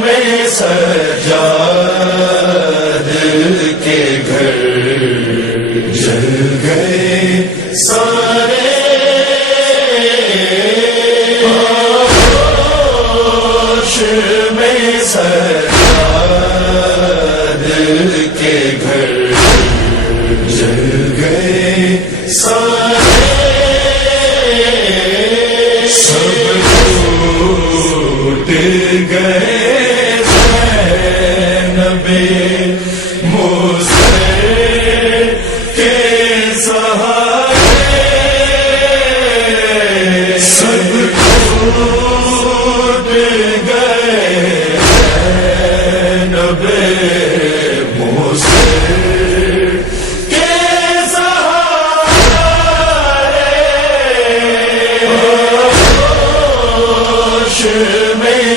میں سجاد کے گھر جل گئے سارے، ہوش میں سجاد کے گھر جل گئے سارے، سب ٹوٹ گئے زینب موسیٰ کے سہارے، سب ٹوٹ گئے زینب موسیٰ کے سہارے، ہوش میں